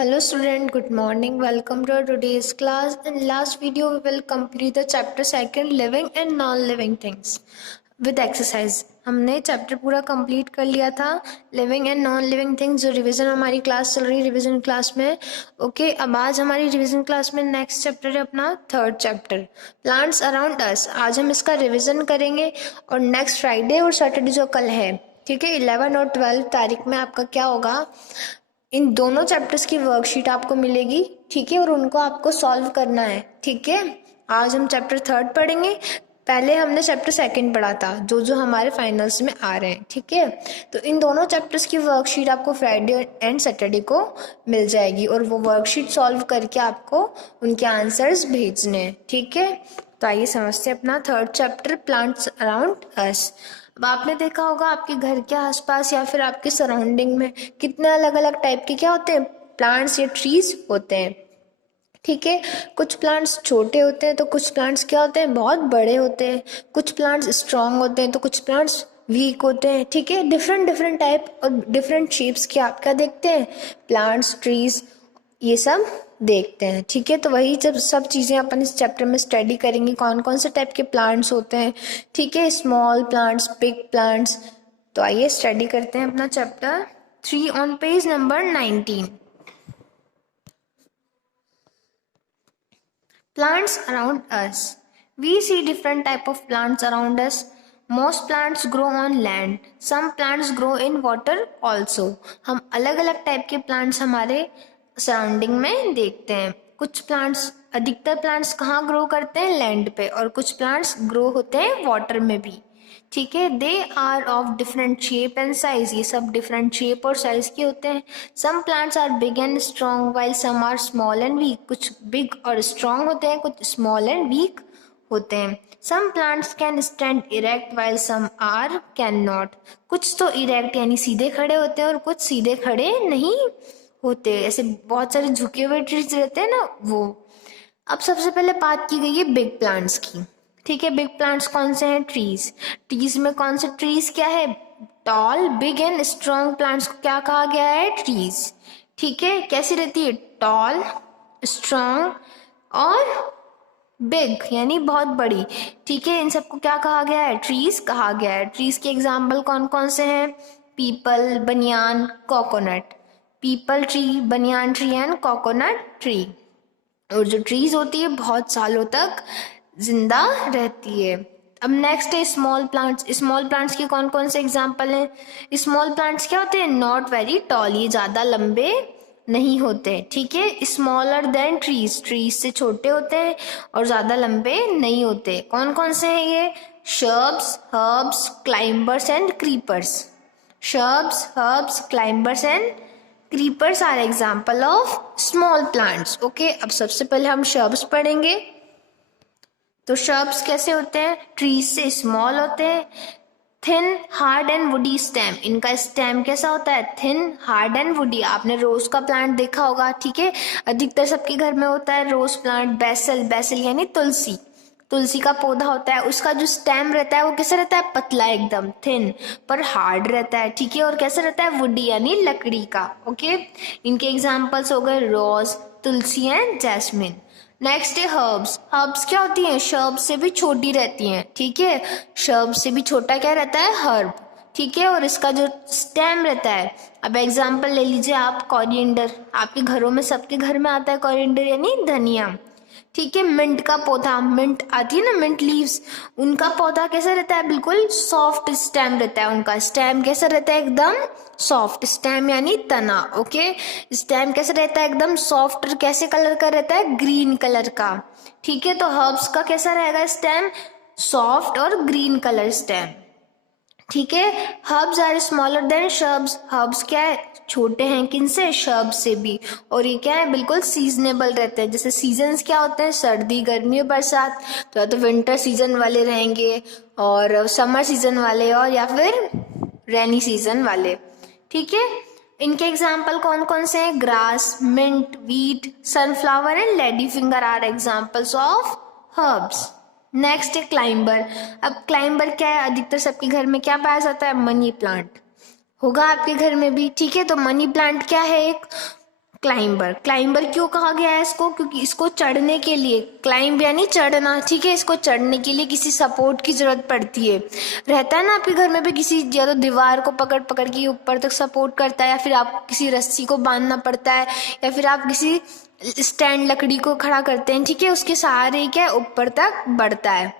Hello student, good morning. Welcome to today's class. In last video, we will complete the chapter second, living and non-living things with exercise. हमने chapter पूरा complete कर लिया था living and non living things. जो revision हमारी class चल रही है रिवीजन क्लास में. ओके, अब आज हमारी रिवीजन क्लास में नेक्स्ट चैप्टर है अपना third chapter plants around us. आज हम इसका रिवीजन करेंगे और नेक्स्ट फ्राइडे और सैटरडे जो कल है, ठीक है, 11 और 12 तारीख में आपका क्या होगा, इन दोनों चैप्टर्स की वर्कशीट आपको मिलेगी, ठीक है, और उनको आपको सॉल्व करना है. ठीक है, आज हम चैप्टर थर्ड पढ़ेंगे. पहले हमने चैप्टर सेकंड पढ़ा था जो हमारे फाइनल्स में आ रहे हैं. ठीक है, तो इन दोनों चैप्टर्स की वर्कशीट आपको फ्राइडे एंड सैटरडे को मिल जाएगी और वो वर्कशीट सॉल्व करके आपको उनके आंसर्स भेजने हैं. ठीक है, तो आइए समझते हैं अपना third chapter plants around us. अब आपने देखा होगा आपके घर के आसपास या फिर आपके सराउंडिंग में कितने अलग अलग टाइप के क्या होते हैं, प्लांट्स या ट्रीज होते हैं. ठीक है, कुछ प्लांट्स छोटे होते हैं तो कुछ प्लांट्स क्या होते हैं, बहुत बड़े होते हैं. कुछ प्लांट्स स्ट्रांग होते हैं तो कुछ प्लांट्स वीक होते हैं. ठीक है, डिफरेंट डिफरेंट टाइप और डिफरेंट शेप्स के आप क्या देखते हैं, प्लांट्स, ट्रीज, ये सब देखते हैं. ठीक है, तो वही जब सब चीज़ें अपन इस चैप्टर में स्टडी करेंगे, कौन कौन से टाइप के प्लांट्स होते हैं. ठीक है, स्मॉल प्लांट्स, बिग प्लांट्स. तो आइए स्टडी करते हैं अपना chapter 3 on page number 19. Plants around us. We see different type of plants around us. Most plants grow on land. Some plants grow in water also. हम अलग अलग type के plants हमारे सराउंडिंग में देखते हैं. कुछ प्लांट्स, अधिकतर प्लांट्स कहाँ ग्रो करते हैं, लैंड पे, और कुछ प्लांट्स ग्रो होते हैं वाटर में भी. ठीक है, they are of different shape and size. ये सब डिफरेंट शेप और साइज के होते हैं. Some plants are big and strong while some are small and weak. कुछ बिग और स्ट्रॉन्ग होते हैं, कुछ स्मॉल एंड वीक होते हैं. Some plants can stand erect while some are can not. कुछ तो इरेक्ट यानी सीधे खड़े होते हैं और कुछ सीधे खड़े नहीं होते. ऐसे बहुत सारे झुके हुए ट्रीज रहते हैं ना, वो. अब सबसे पहले बात की गई है बिग प्लांट्स की. ठीक है, बिग प्लांट्स कौन से हैं, ट्रीज. ट्रीज में कौन से ट्रीज क्या है, tall, big and strong plants को क्या कहा गया है, ट्रीज. ठीक है, कैसी रहती है, टॉल, स्ट्रॉन्ग और बिग यानी बहुत बड़ी. ठीक है, इन सबको क्या कहा गया है, ट्रीज कहा गया है. ट्रीज के एग्जाम्पल कौन कौन से हैं, पीपल, बनियान, coconut. People tree, banyan tree and coconut tree. और जो ट्रीज होती है बहुत सालों तक जिंदा रहती है. अब नेक्स्ट है स्मॉल प्लांट्स. स्मॉल प्लांट्स के कौन कौन से एग्जाम्पल हैं. स्मॉल प्लांट्स क्या होते हैं, नॉट वेरी टॉल, ये ज्यादा लंबे नहीं होते. ठीक है, स्मॉलर देन ट्रीज, ट्रीज से छोटे होते हैं और ज्यादा लंबे नहीं होते. कौन कौन से हैं ये, shrubs, herbs, climbers and creepers. Shrubs, herbs, climbers and creepers are example of small plants. Okay, अब सबसे पहले हम शर्ब्स पढ़ेंगे. तो शर्ब्स कैसे होते हैं, ट्रीज से स्मॉल होते हैं. Thin, hard and woody stem. इनका स्टेम कैसा होता है, थिन, हार्ड एंड वुडी. आपने रोज का प्लांट देखा होगा. ठीक है, अधिकतर सबके घर में होता है रोज प्लांट. बेसल, बेसल यानी तुलसी, तुलसी का पौधा होता है. उसका जो स्टेम रहता है वो कैसा रहता है, पतला, एकदम थिन, पर हार्ड रहता है. ठीक है, और कैसा रहता है, वुडी यानी लकड़ी का. ओके, इनके एग्जाम्पल्स हो गए रोज, तुलसी एंड जैस्मिन. नेक्स्ट है हर्ब्स. हर्ब्स क्या होती हैं, शर्ब से भी छोटी रहती हैं. ठीक है, शर्ब से भी छोटा क्या रहता है, हर्ब. ठीक है, और इसका जो स्टेम रहता है, अब एग्जाम्पल ले लीजिए आप, कोरिएंडर. आपके घरों में, सबके घर में आता है कोरिएंडर यानी धनिया. ठीक है, मिंट का पौधा, मिंट आती है ना, मिंट लीव्स, उनका पौधा कैसा रहता है, बिल्कुल सॉफ्ट स्टेम रहता है. उनका स्टेम कैसा रहता है, एकदम सॉफ्ट. स्टेम यानी तना. ओके, स्टेम कैसा रहता है, एकदम सॉफ्ट. कैसे कलर का रहता है, ग्रीन कलर का. ठीक है, तो हर्ब्स का कैसा रहेगा स्टेम, सॉफ्ट और ग्रीन कलर स्टेम. ठीक है, herbs are smaller than shrubs. Herbs क्या है, छोटे हैं किनसे, शर्ब से भी. और ये क्या है, बिल्कुल सीजनेबल रहते हैं. जैसे सीजन्स क्या होते हैं, सर्दी, गर्मी, बरसात. तो या तो विंटर सीजन वाले रहेंगे और समर सीजन वाले, और या फिर रेनी सीजन वाले. ठीक है, इनके एग्जाम्पल कौन कौन से हैं, grass, mint, wheat, sunflower and lady finger are examples of herbs. Next है क्लाइंबर. अब क्लाइंबर क्या है, अधिकतर सबके घर में क्या पाया जाता है, मनी प्लांट. होगा आपके घर में भी. ठीक है, तो मनी प्लांट क्या है, एक क्लाइंबर। क्लाइंबर क्यों कहा गया है इसको? क्योंकि इसको चढ़ने के लिए, क्लाइंब यानी चढ़ना, ठीक है, इसको चढ़ने के लिए किसी सपोर्ट की जरूरत पड़ती है। रहता है ना आपके घर में भी किसी, या तो दीवार को पकड़ पकड़ के ऊपर तक सपोर्ट करता है, या फिर आप किसी रस्सी को बांधना पड़ता है, या फिर आप किसी स्टैंड लकड़ी को खड़ा करते हैं, ठीक है, उसके सहारे क्या है ऊपर तक बढ़ता है।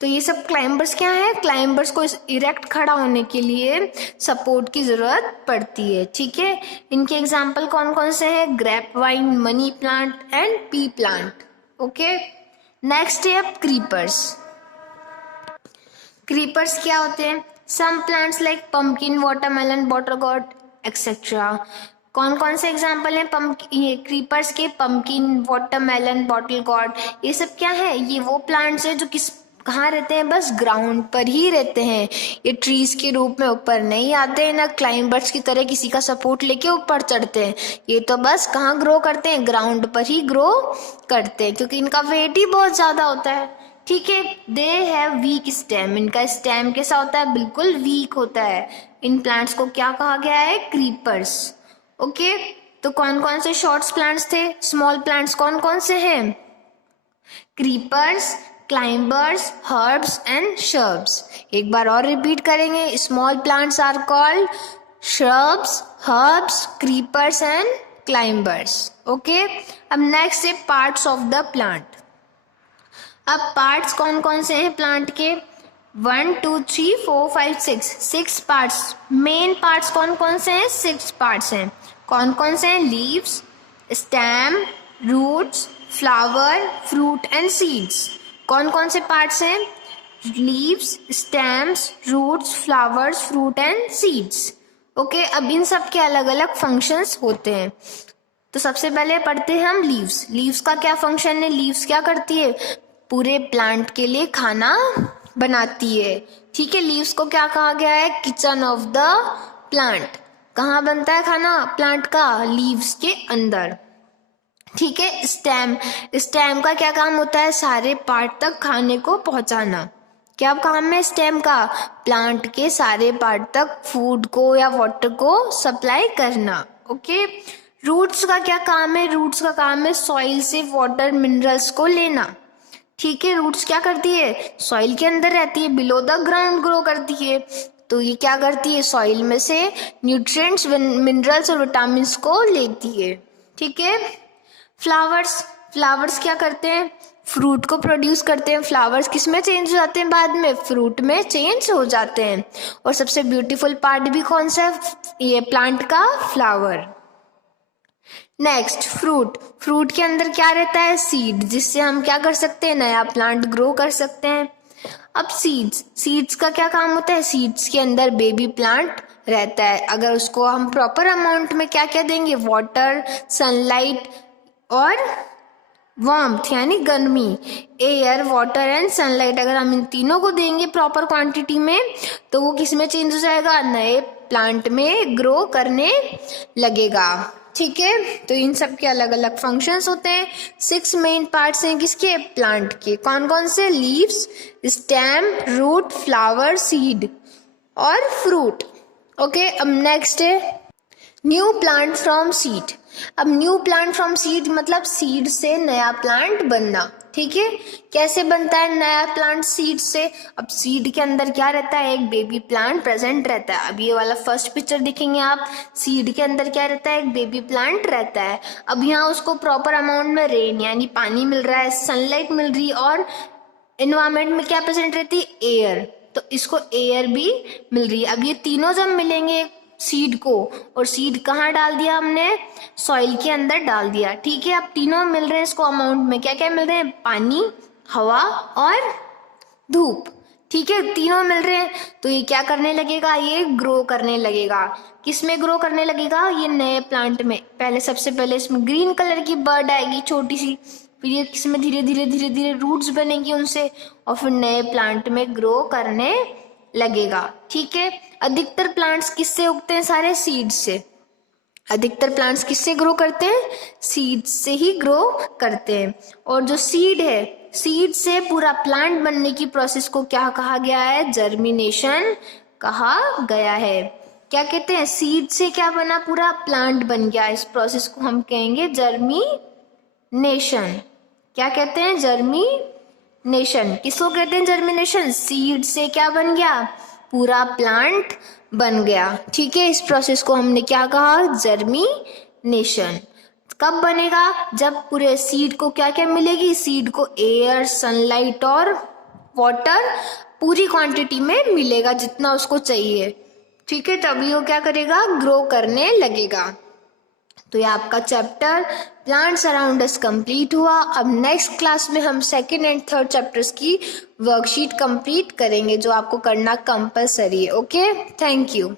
तो ये सब क्लाइंबर्स क्या है? क्लाइंबर्स को इरेक्ट खड़ा होने के लिए सपोर्ट की जरूरत पड़ती है, ठीक है। इनके एग्जाम्पल कौन कौन से हैं? Grape vine, money plant and pea plant. Okay, next है अब क्रीपर्स। क्रीपर्स क्या होते हैं? Some plants like pumpkin, watermelon, bottle gourd etcetera. कौन कौन से एग्जाम्पल हैं ये क्रीपर्स के? पंपकिन, वाटरमेलन, बॉटल गॉड, ये सब क्या है? ये वो प्लांट्स हैं जो कहाँ रहते हैं? बस ग्राउंड पर ही रहते हैं। ये ट्रीज के रूप में ऊपर नहीं आते हैं, ना क्लाइंबर्स की तरह किसी का सपोर्ट लेके ऊपर चढ़ते हैं। ये तो बस कहाँ ग्रो करते हैं? ग्राउंड पर ही ग्रो करते हैं, क्योंकि इनका वेट ही बहुत ज्यादा होता है, ठीक है। दे हैव वीक स्टेम, इनका स्टेम कैसा होता है? बिल्कुल वीक होता है। इन प्लांट्स को क्या कहा गया है? क्रीपर्स। ओके, तो कौन कौन से शॉर्ट्स प्लांट्स थे? स्मॉल प्लांट्स कौन कौन से हैं? Creepers, climbers, herbs and shrubs. एक बार और रिपीट करेंगे। Small plants are called shrubs, herbs, creepers and climbers. Okay, अब नेक्स्ट है पार्ट्स ऑफ द प्लांट। अब पार्ट्स कौन कौन से हैं प्लांट के? 1 2 3 4 5 6 पार्ट्स। मेन पार्ट्स कौन कौन से हैं? 6 पार्ट्स हैं। कौन कौन से हैं? Leaves, stem, roots, flower, fruit and seeds. कौन कौन से पार्ट्स हैं? Leaves, stems, roots, flowers, fruit and seeds. Okay, अब इन सब के अलग अलग फंक्शंस होते हैं। तो सबसे पहले पढ़ते हैं हम लीव्स। लीव्स का क्या फंक्शन है? लीव्स क्या करती है? पूरे प्लांट के लिए खाना बनाती है, ठीक है। लीव्स को क्या कहा गया है? Kitchen of the plant. कहाँ बनता है खाना प्लांट का? लीव्स के अंदर, ठीक है। स्टेम, स्टेम का क्या काम होता है? सारे पार्ट तक खाने को पहुंचाना। क्या काम है स्टेम का? प्लांट के सारे पार्ट तक फूड को या वाटर को सप्लाई करना। ओके, रूट्स का क्या काम है? रूट्स का काम है सॉइल से वाटर मिनरल्स को लेना, ठीक है। रूट्स क्या करती है? सॉइल के अंदर रहती है, बिलो द ग्राउंड ग्रो करती है। तो ये क्या करती है? सॉइल में से न्यूट्रिएंट्स, मिनरल्स और विटामिन को लेती है, ठीक है। फ्लावर्स, फ्लावर्स क्या करते हैं? फ्रूट को प्रोड्यूस करते हैं। फ्लावर्स किस में चेंज हो जाते हैं? बाद में फ्रूट में चेंज हो जाते हैं। और सबसे ब्यूटीफुल पार्ट भी कौन सा है? ये प्लांट का फ्लावर। Next fruit. फ्रूट के अंदर क्या रहता है? सीड, जिससे हम क्या कर सकते हैं? नया प्लांट ग्रो कर सकते हैं। अब सीड्स, सीड्स का क्या काम होता है? सीड्स के अंदर बेबी प्लांट रहता है। अगर उसको हम प्रॉपर अमाउंट में क्या क्या देंगे? वाटर, सनलाइट और वार्मथ यानी गर्मी। एयर, वाटर एंड सनलाइट, अगर हम इन तीनों को देंगे प्रॉपर क्वांटिटी में, तो वो किस में चेंज हो जाएगा? नए प्लांट में ग्रो करने लगेगा, ठीक है। तो इन सब के अलग अलग फंक्शंस होते हैं। 6 मेन पार्ट्स हैं किसके? प्लांट के। कौन कौन से? Leaves, stem, root, flower, seed और फ्रूट। ओके, अब नेक्स्ट है न्यू प्लांट फ्रॉम सीड। अब न्यू प्लांट फ्रॉम सीड मतलब सीड से नया प्लांट बनना, ठीक है। कैसे बनता है नया प्लांट सीड से? अब सीड के अंदर क्या रहता है? एक बेबी प्लांट प्रेजेंट रहता है। अब ये वाला फर्स्ट पिक्चर देखेंगे आप, सीड के अंदर क्या रहता है? एक बेबी प्लांट रहता है। अब यहाँ उसको प्रॉपर अमाउंट में रेन यानी पानी मिल रहा है, सनलाइट मिल रही है, और एनवायरमेंट में क्या प्रेजेंट रहती है? एयर। तो इसको एयर भी मिल रही है। अब ये तीनों जब मिलेंगे सीड को, और सीड कहाँ डाल दिया हमने? सॉइल के अंदर डाल दिया, ठीक है। अब तीनों मिल रहे हैं इसको अमाउंट में। क्या क्या मिल रहे हैं? पानी, हवा और धूप, ठीक है। तीनों मिल रहे हैं तो ये क्या करने लगेगा? ये ग्रो करने लगेगा। किस में ग्रो करने लगेगा? ये नए प्लांट में। पहले सबसे पहले इसमें ग्रीन कलर की बर्ड आएगी छोटी सी, फिर ये इसमें धीरे धीरे धीरे धीरे रूट्स बनेंगी उनसे, और फिर नए प्लांट में ग्रो करने लगेगा, ठीक है। अधिकतर प्लांट्स किससे उगते हैं? सारे सीड्स से। अधिकतर प्लांट्स किससे ग्रो करते हैं? सीड्स से ही ग्रो करते हैं। और जो सीड है, सीड से पूरा प्लांट बनने की प्रोसेस को क्या कहा गया है? जर्मिनेशन कहा गया है। क्या कहते हैं, सीड से क्या बना, पूरा प्लांट बन गया। इस प्रोसेस को हम कहेंगे जर्मिनेशन। क्या कहते हैं, जर्मिनेशन। किसको कहते हैं जर्मिनेशन, सीड से क्या बन गया, पूरा प्लांट बन गया। ठीक है, इस प्रोसेस को हमने क्या कहा, जर्मिनेशन। कब बनेगा, जब पूरे सीड को क्या क्या मिलेगी, सीड को एयर, सनलाइट और वाटर पूरी क्वांटिटी में मिलेगा, जितना उसको चाहिए। ठीक है, तभी वो क्या करेगा, ग्रो करने लगेगा। तो ये आपका chapter plants around us complete हुआ। अब नेक्स्ट क्लास में हम सेकेंड एंड थर्ड चैप्टर्स की वर्कशीट कंप्लीट करेंगे, जो आपको करना कंपलसरी है। Okay, thank you.